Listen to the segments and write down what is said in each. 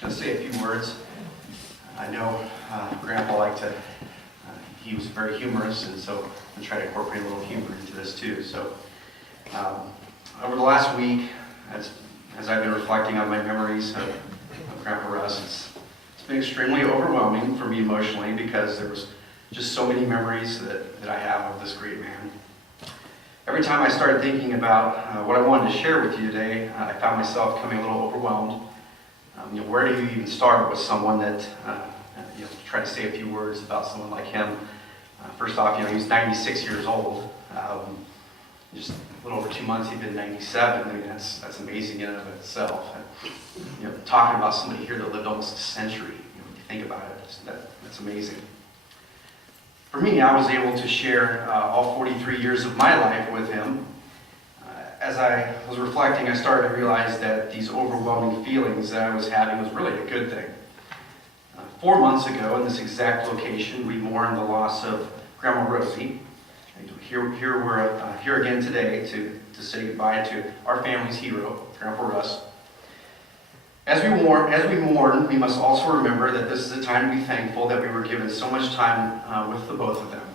going to say a few words. I know Grandpa liked to, he was very humorous, and so I'm going to try to incorporate a little humor into this too. So over the last week, as I've been reflecting on my memories of Grandpa Russ, it's been extremely overwhelming for me emotionally because there was just so many memories that I have of this great man. Every time I started thinking about what I wanted to share with you today, I found myself becoming a little overwhelmed. Where do you even start with someone that, try to say a few words about someone like him? First off, he was 96 years old. Just a little over 2 months, he'd been 97. I mean, that's amazing in and of itself. And, talking about somebody here that lived almost a century, when you think about it, that's amazing. For me, I was able to share all 43 years of my life with him. As I was reflecting, I started to realize that these overwhelming feelings that I was having was really a good thing. 4 months ago, in this exact location, we mourned the loss of Grandma Rosie. Here we're here again today to say goodbye to our family's hero, Grandpa Russ. As we mourn, we must also remember that this is a time to be thankful that we were given so much time with the both of them.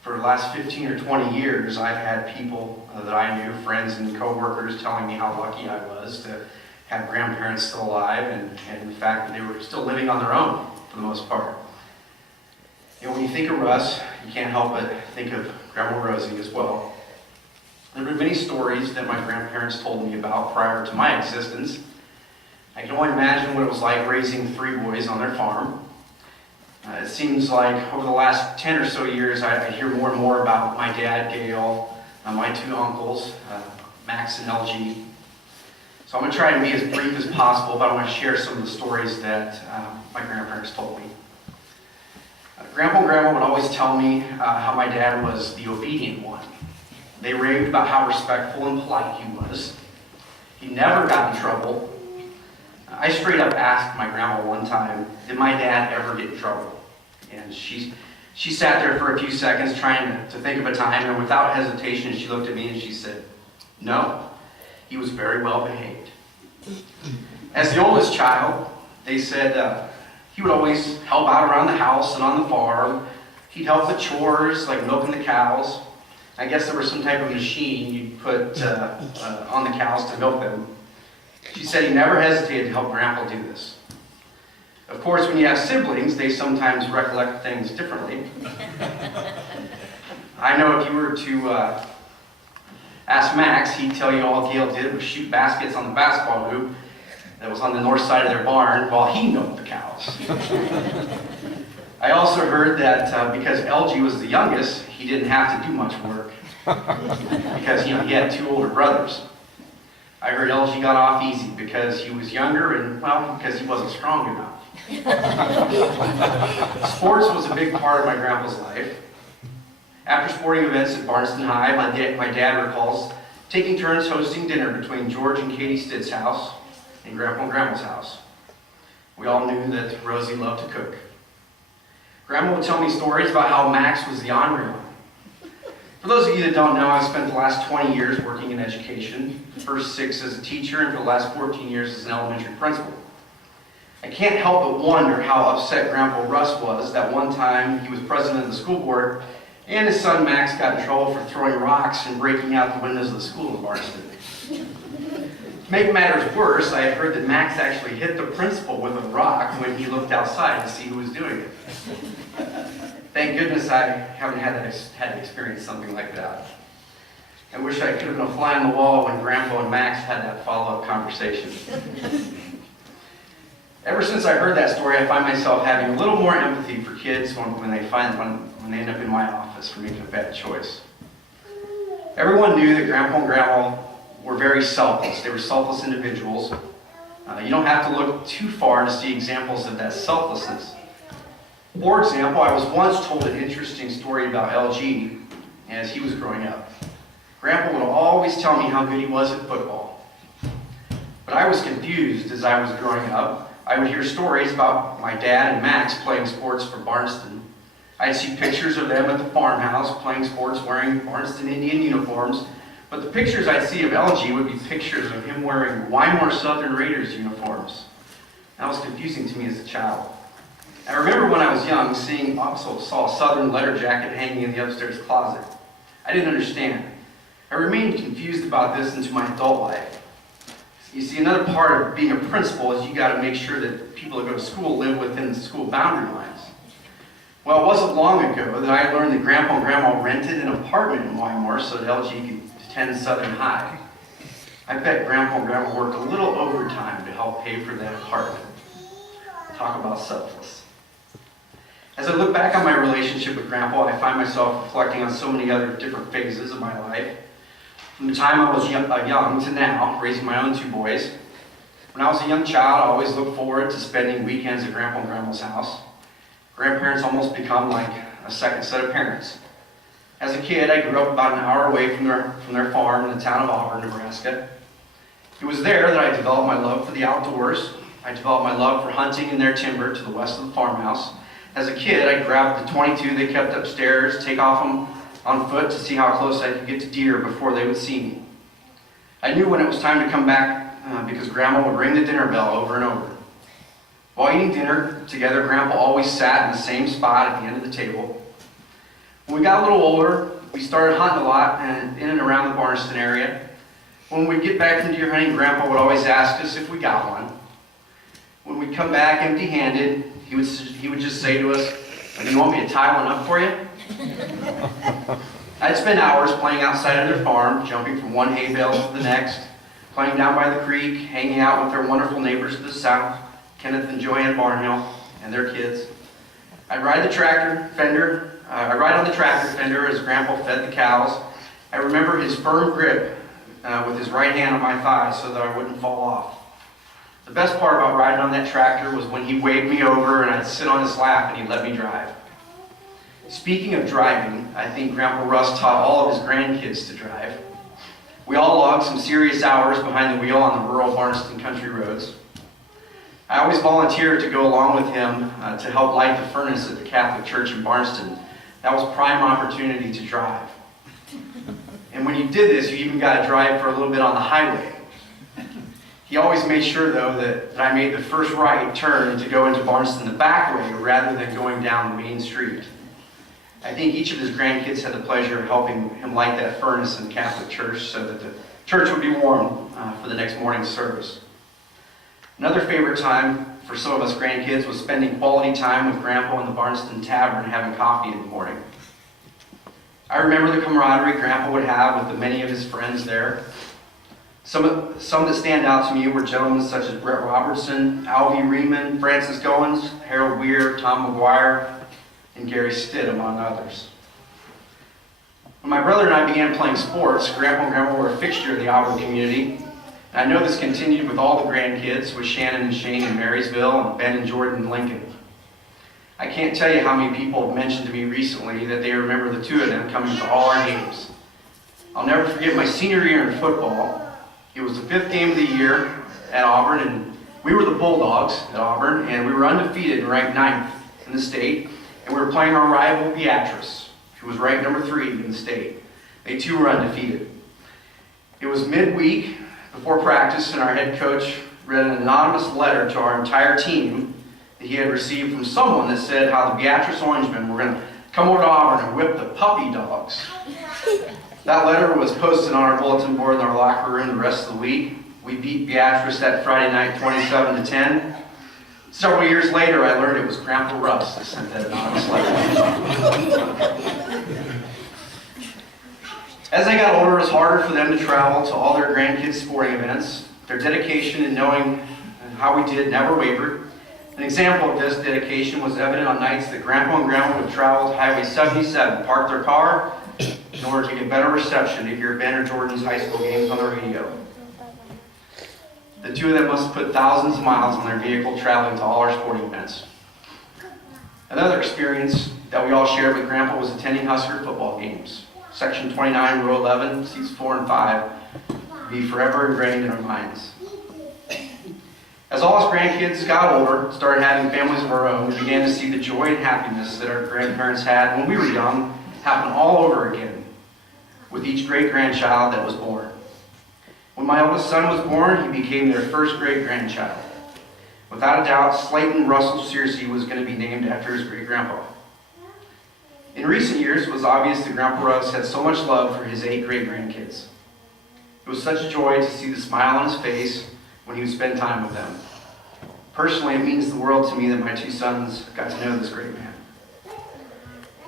For the last 15 or 20 years, I've had people that I knew, friends and co-workers, telling me how lucky I was to have grandparents still alive, and in fact, they were still living on their own for the most part. When you think of Russ, you can't help but think of Grandma Rosie as well. There were many stories that my grandparents told me about prior to my existence. I can only imagine what it was like raising 3 boys on their farm. It seems like over the last 10 or so years, I hear more and more about my dad, Gail, my 2 uncles, Max and LG. So I'm going to try to be as brief as possible, but I want to share some of the stories that my grandparents told me. Grandpa and Grandma would always tell me how my dad was the obedient one. They raved about how respectful and polite he was. He never got in trouble. I straight up asked my grandma one time, did my dad ever get in trouble? And she sat there for a few seconds trying to think of a time, and without hesitation she looked at me and she said, no, he was very well behaved. As the oldest child, they said he would always help out around the house and on the farm. He'd help with chores like milking the cows. I guess there was some type of machine you'd put on the cows to milk them. She said he never hesitated to help Grandpa do this. Of course, when you have siblings, they sometimes recollect things differently. I know if you were to ask Max, he'd tell you all Gail did was shoot baskets on the basketball hoop that was on the north side of their barn while he milked the cows. I also heard that because LG was the youngest, he didn't have to do much work because he had 2 older brothers. I heard LG got off easy because he was younger and, well, because he wasn't strong enough. Sports was a big part of my grandpa's life. After sporting events at Barnston High, my dad recalls taking turns hosting dinner between George and Katie Stitt's house and Grandpa and Grandma's house. We all knew that Rosie loved to cook. Grandma would tell me stories about how Max was the ornery one. For those of you that don't know, I've spent the last 20 years working in education, the first 6 as a teacher, and for the last 14 years as an elementary principal. I can't help but wonder how upset Grandpa Russ was that one time he was president of the school board and his son Max got in trouble for throwing rocks and breaking out the windows of the school in Barnston. To make matters worse, I had heard that Max actually hit the principal with a rock when he looked outside to see who was doing it. Thank goodness I haven't had to experience something like that. I wish I could have been a fly on the wall when Grandpa and Max had that follow-up conversation. Ever since I heard that story, I find myself having a little more empathy for kids when they end up in my office for making a bad choice. Everyone knew that Grandpa and Grandma were very selfless. They were selfless individuals. You don't have to look too far to see examples of that selflessness. For example, I was once told an interesting story about LG as he was growing up. Grandpa would always tell me how good he was at football. But I was confused as I was growing up. I would hear stories about my dad and Max playing sports for Barnston. I'd see pictures of them at the farmhouse playing sports wearing Barnston Indian uniforms. But the pictures I'd see of LG would be pictures of him wearing Wymore Southern Raiders uniforms. That was confusing to me as a child. I remember when I was young, also saw a Southern letter jacket hanging in the upstairs closet. I didn't understand. I remained confused about this into my adult life. You see, another part of being a principal is you got to make sure that people that go to school live within the school boundary lines. Well, it wasn't long ago that I learned that Grandpa and Grandma rented an apartment in Wymore so that LG could attend Southern High. I bet Grandpa and Grandma worked a little overtime to help pay for that apartment. Talk about selfless. As I look back on my relationship with Grandpa, I find myself reflecting on so many other different phases of my life. From the time I was young to now, raising my own 2 boys. When I was a young child, I always looked forward to spending weekends at Grandpa and Grandma's house. Grandparents almost become like a second set of parents. As a kid, I grew up about an hour away from their farm in the town of Auburn, Nebraska. It was there that I developed my love for the outdoors. I developed my love for hunting in their timber to the west of the farmhouse. As a kid, I grabbed the .22 they kept upstairs, take off them on foot to see how close I could get to deer before they would see me. I knew when it was time to come back because Grandma would ring the dinner bell over and over. While eating dinner together, Grandpa always sat in the same spot at the end of the table. When we got a little older, we started hunting a lot in and around the Barneston area. When we'd get back from deer hunting, Grandpa would always ask us if we got one. When we'd come back empty-handed, he would just say to us, "Do you want me to tie one up for you?" I'd spend hours playing outside of their farm, jumping from one hay bale to the next, playing down by the creek, hanging out with their wonderful neighbors to the south, Kenneth and Joanne Barnhill, and their kids. I'd ride on the tractor fender as Grandpa fed the cows. I remember his firm grip with his right hand on my thigh so that I wouldn't fall off. The best part about riding on that tractor was when he waved me over and I'd sit on his lap and he'd let me drive. Speaking of driving, I think Grandpa Russ taught all of his grandkids to drive. We all logged some serious hours behind the wheel on the rural Barneston country roads. I always volunteered to go along with him to help light the furnace at the Catholic Church in Barneston. That was prime opportunity to drive. And when you did this, you even got to drive for a little bit on the highway. He always made sure, though, that I made the first right turn to go into Barneston the back way rather than going down the main street. I think each of his grandkids had the pleasure of helping him light that furnace in the Catholic Church so that the church would be warm for the next morning's service. Another favorite time for some of us grandkids was spending quality time with Grandpa in the Barneston Tavern having coffee in the morning. I remember the camaraderie Grandpa would have with the many of his friends there. Some that stand out to me were gentlemen such as Brett Robertson, Alvy Riemann, Francis Goins, Harold Weir, Tom McGuire, and Gary Stitt, among others. When my brother and I began playing sports, Grandpa and Grandma were a fixture of the Auburn community. And I know this continued with all the grandkids, with Shannon and Shane in Marysville and Ben and Jordan in Lincoln. I can't tell you how many people have mentioned to me recently that they remember the 2 of them coming to all our games. I'll never forget my senior year in football. It was the 5th game of the year at Auburn, and we were the Bulldogs at Auburn, and we were undefeated and ranked 9th in the state, and we were playing our rival Beatrice, who was ranked number 3 in the state. They too were undefeated. It was midweek before practice, and our head coach read an anonymous letter to our entire team that he had received from someone that said how the Beatrice Orangemen were going to come over to Auburn and whip the puppy dogs. That letter was posted on our bulletin board in our locker room the rest of the week. We beat Beatrice that Friday night 27-10. Several years later, I learned it was Grandpa Russ that sent that anonymous letter. As I got older, it was harder for them to travel to all their grandkids' sporting events. Their dedication in knowing how we did never wavered. An example of this dedication was evident on nights that Grandpa and Grandma would travel to Highway 77, park their car, in order to get better reception to hear Ben or Jordan's high school games on the radio. The 2 of them must have put thousands of miles on their vehicle traveling to all our sporting events. Another experience that we all shared with Grandpa was attending Husker football games. Section 29, row 11, seats 4 and 5, will be forever ingrained in our minds. As all us grandkids got older, started having families of our own, we began to see the joy and happiness that our grandparents had when we were young happen all over again with each great-grandchild that was born. When my oldest son was born, he became their first great-grandchild. Without a doubt, Slayton Russell Searcy was going to be named after his great-grandpa. In recent years, it was obvious that Grandpa Russ had so much love for his 8 great-grandkids. It was such a joy to see the smile on his face when he would spend time with them. Personally, it means the world to me that my 2 sons got to know this great man.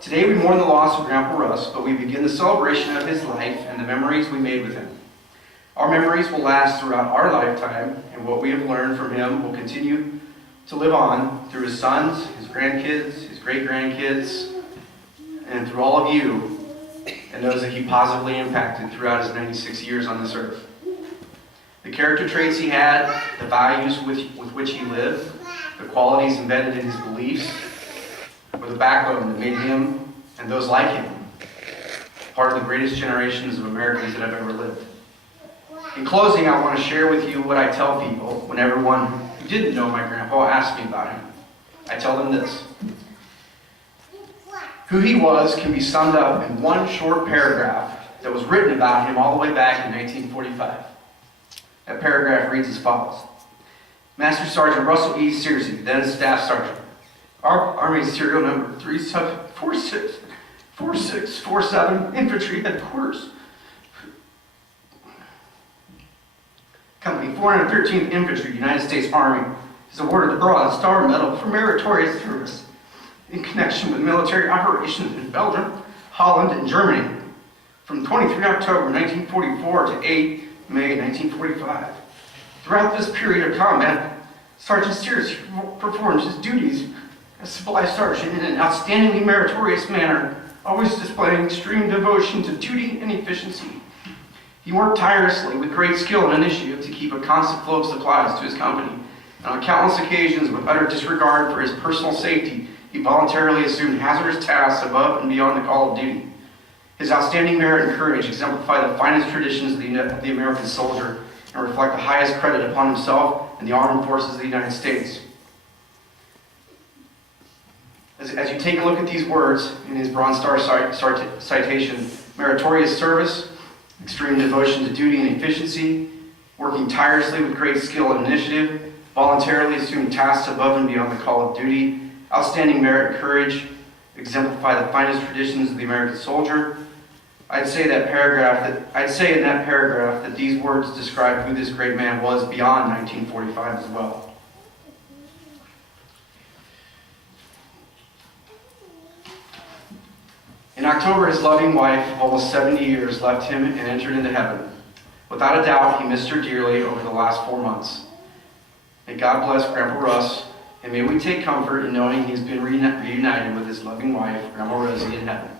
Today we mourn the loss of Grandpa Russ, but we begin the celebration of his life and the memories we made with him. Our memories will last throughout our lifetime, and what we have learned from him will continue to live on through his sons, his grandkids, his great-grandkids, and through all of you and those that he positively impacted throughout his 96 years on this earth. The character traits he had, the values with which he lived, the qualities embedded in his beliefs, were the backbone that made him and those like him part of the greatest generations of Americans that have ever lived. In closing, I want to share with you what I tell people when everyone who didn't know my grandpa asks me about him. I tell them this. Who he was can be summed up in one short paragraph that was written about him all the way back in 1945. That paragraph reads as follows. Master Sergeant Russell E. Searcy, then Staff Sergeant. Army serial number 374647, Infantry Headquarters. Company 413th Infantry, United States Army, is awarded the Bronze Star Medal for meritorious service in connection with military operations in Belgium, Holland, and Germany from 23 October 1944 to 8 May 1945. Throughout this period of combat, Sergeant Searcy performed his duties as supply sergeant in an outstandingly meritorious manner, always displaying extreme devotion to duty and efficiency. He worked tirelessly with great skill and initiative to keep a constant flow of supplies to his company, and on countless occasions, with utter disregard for his personal safety, he voluntarily assumed hazardous tasks above and beyond the call of duty. His outstanding merit and courage exemplify the finest traditions of the American soldier and reflect the highest credit upon himself and the armed forces of the United States. As you take a look at these words in his Bronze Star citation, meritorious service, extreme devotion to duty and efficiency, working tirelessly with great skill and initiative, voluntarily assumed tasks above and beyond the call of duty, outstanding merit and courage, exemplify the finest traditions of the American soldier. I'd say in that paragraph that these words describe who this great man was beyond 1945 as well. In October, his loving wife of almost 70 years left him and entered into heaven. Without a doubt, he missed her dearly over the last 4 months. May God bless Grandpa Russ, and may we take comfort in knowing he's been reunited with his loving wife, Grandma Rosie, in heaven.